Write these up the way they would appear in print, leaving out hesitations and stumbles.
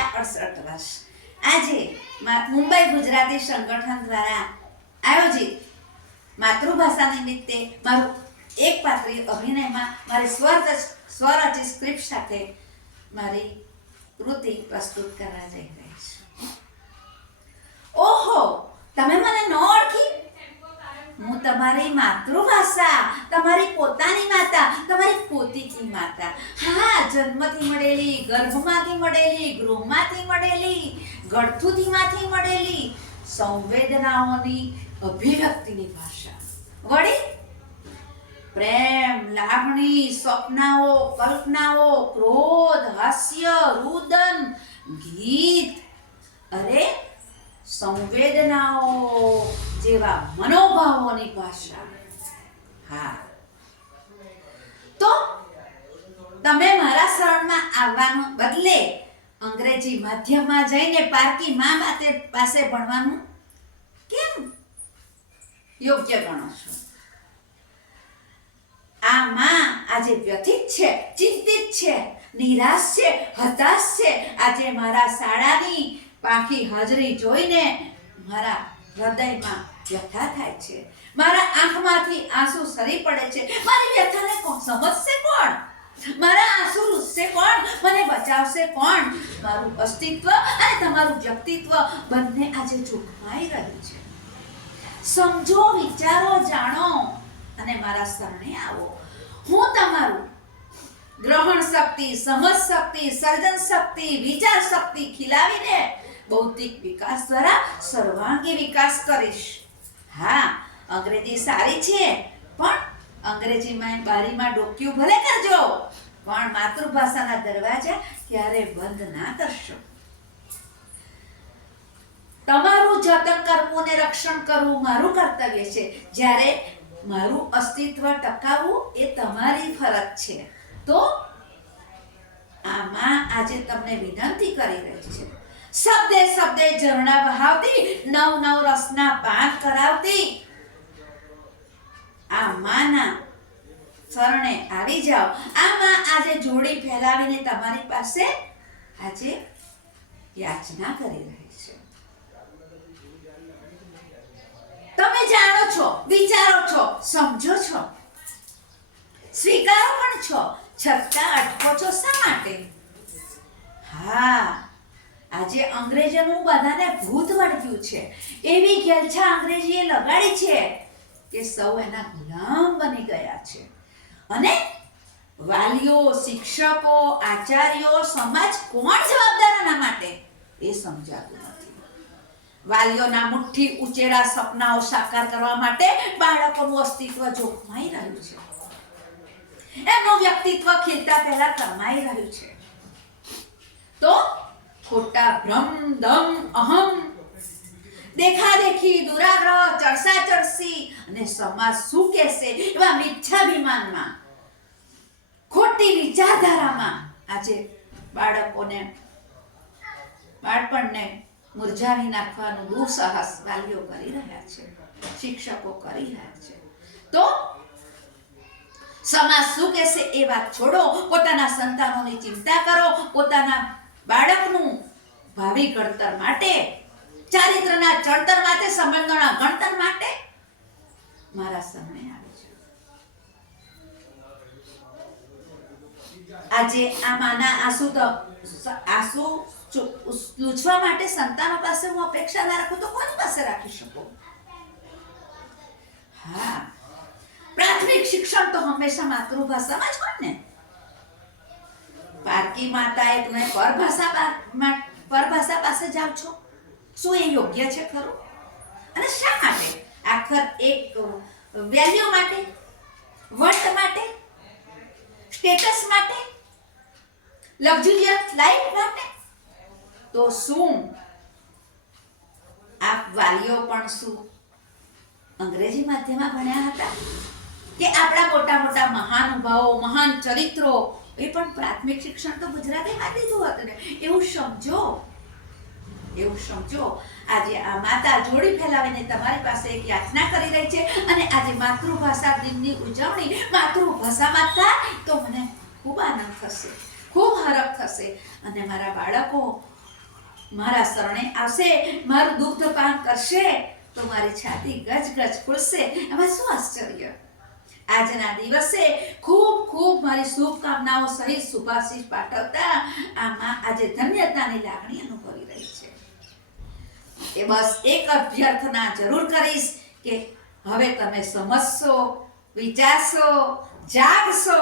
68 વર્ષ. આજે મુંબઈ ગુજરાતી સંગઠન દ્વારા આયોજિત માતૃભાષા નિમિત્તે મારું એકપાત્રીય અભિનયમાં મારી સ્વરચિત સ્ક્રિપ્ટ સાથે મારી કૃતિ પ્રસ્તુત કરવા જઈ રહી છું. ઓહો, તમે મને ન ઓળખી? હું તમારી માતૃભાષા, તમારી પોતાની માતા, તમારી પોતીકી માતા. હા, જન્મથી મળેલી, ગર્ભમાંથી મળેલી, ગૃહમાંથી મળેલી, ગળથુથીમાંથી મળેલી સંવેદનાઓની અભિવ્યક્તિની ભાષા. વળી પ્રેમ, લાગણી, સ્વપ્નાઓ, કલ્પનાઓ, ક્રોધ, હાસ્ય, રુદન, ગીત, અરે સંવેદનાઓ જેવા મનોભાવોની ભાષા. હા, તો તમે મારા શરણમાં આવવાનું બદલે અંગ્રેજી માધ્યમમાં જઈને પારકી મા પાસે ભણવાનું કેમ યોગ્ય ગણો છો? આ માં આજે વ્યથિત છે, ચિંતિત છે, નિરાશ છે, હતાશ છે. આજે મારા શાળાની પાખી હાજરી જોઈને મારા હૃદયમાં વ્યથા થાય છે. મારા આંખમાંથી આંસુ સરી પડે છે. મારી વ્યથાને કોણ સમજશે? કોણ મારા આંસુ લૂછશે? કોણ મને બચાવશે? કોણ? મારું અસ્તિત્વ અને તમારું વ્યક્તિત્વ બંને આજે જોખમાઈ રહ્યું છે. સમજો, વિચારો, જાણો અને મારા શરણે આવો. હું તમારું ગ્રહણ શક્તિ, સમજ શક્તિ, સર્જન શક્તિ, વિચાર શક્તિ ખીલાવીને બૌદ્ધિક વિકાસ દ્વારા સર્વાંગી વિકાસ કરીશ. હા, અંગ્રેજી સારી છે, પણ અંગ્રેજીમાં બારીમાં ડોક્યું ભલે કરજો, પણ માતૃભાષાના દરવાજા ક્યારે બંધ ના કરશો. તમારું જતન કરવું ને રક્ષણ કરવું મારું કર્તવ્ય છે, જ્યારે મારું અસ્તિત્વ ટકાવવું એ તમારી ફરજ છે. તો આમાં આજે તમને વિનંતી કરી રહી છે, શબ્દે શબ્દે ઝરણા વહાવતી, નવ નવ રસના પાક કરાવતી આ માના શરણે આવી જાઓ. આ માં આજે જોડી ફેલાવીને તમારી પાસે આજે યાચના કરી રહી છે. તમે જાણો છો, વિચારો છો, સમજો છો, સ્વીકારો પણ છો, છતાં અટકો છો શા માટે? હા, આજે અંગ્રેજોનું બધાને ભૂત વળગ્યું છે. એવી ઘેલછા અંગ્રેજીએ લગાડી છે કે સૌ એના ગુલામ બની ગયા છે. અને વાલીઓ, શિક્ષકો, આચાર્યો, સમાજ કોણ જવાબદાર આના માટે એ સમજાતું નથી. વાલીઓના મુઠ્ઠી ઉચેરા સપનાઓ સાકાર કરવા માટે બાળકોનું અસ્તિત્વ જોખમાઈ રહ્યું છે. એમનું વ્યક્તિત્વ ખીલતા પહેલા કરમાઈ રહ્યું છે. તો ખોટા ભ્રમ, દમ, અહમ, દેખાદેખી, દુરાગ્રહ, ચડસી અને સમાજ શું કહેશે એવા મિથ્યાભિમાનમાં, ખોટી વિચારધારામાં આજે બાળપણને મુરઝાવી નાખવાનું દુઃસાહસ વાલીઓ કરી રહ્યા છે, શિક્ષકો કરી રહ્યા છે. તો સમાજ શું કહેશે એ વાત છોડો, પોતાના સંતાનોની ચિંતા કરો, પોતાના બાળકનું ભાવિ ઘડતર માટે, ચારિત્રના ચણતર માટે, સંબંધોના ગણતર માટે મારા શરણે આવે છે. આજે આ માના આંસુ લૂછવા માટે સંતાનો પાસે હું અપેક્ષા ના રાખું તો કોની પાસે રાખી શકું? હા, પ્રાથમિક શિક્ષણ તો હંમેશા માતૃભાષામાં જ હોય ને. પારકી માતાએ તમે પરભાષા પાસે જાઓ છો, શું એ યોગ્ય છે ખરું? અને શા માટે? આખર એક વેલ્યુ માટે, વર્થ માટે, સ્ટેટસ માટે, લક્ઝુરિયસ લાઈફ માટે? તો શું આપ વાલીઓ પણ શું અંગ્રેજી માધ્યમમાં ભણ્યા હતા? કે આપણા મોટા મોટા મહાનુભાવો, મહાન ચરિત્રો એ પણ પ્રાથમિક શિક્ષણ તો ગુજરાતીમાં લીધું હતું ને? એવું સમજો. આજે આ માતા જોડી ફેલાવીને તમારી પાસે એક યાચના કરી રહી છે. અને આજે માતૃભાષા દિનની ઉજવણી માતૃભાષામાં થાય તો મને ખૂબ આનંદ થશે, ખૂબ હરખ થશે. અને મારા બાળકો મારા શરણે આવશે, મારું દુગ્ધપાન કરશે તો મારી છાતી ગજ ગજ ખુલશે. એમાં શું આશ્ચર્ય? આજના દિવસે ખૂબ ખૂબ મારી શુભકામનાઓ સહિત શુભાશીષ પાઠવતા આમાં આજે ધન્યતાની લાગણી અનુભવી રહી છે. એ બસ એક અભ્યર્થના જરૂર કરીશ કે હવે તમે સમજશો, વિચારશો, જાગશો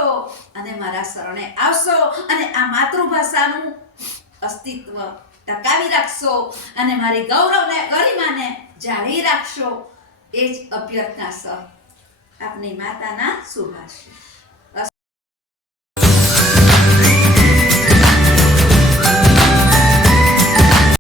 અને મારા શરણે આવશો અને આ માતૃભાષાનું અસ્તિત્વ ટકાવી રાખશો અને મારી ગૌરવને ગરિમાને જાળવી રાખશો. એ જ અભ્યર્થના સહ આપની માતાના શુભાશીષ.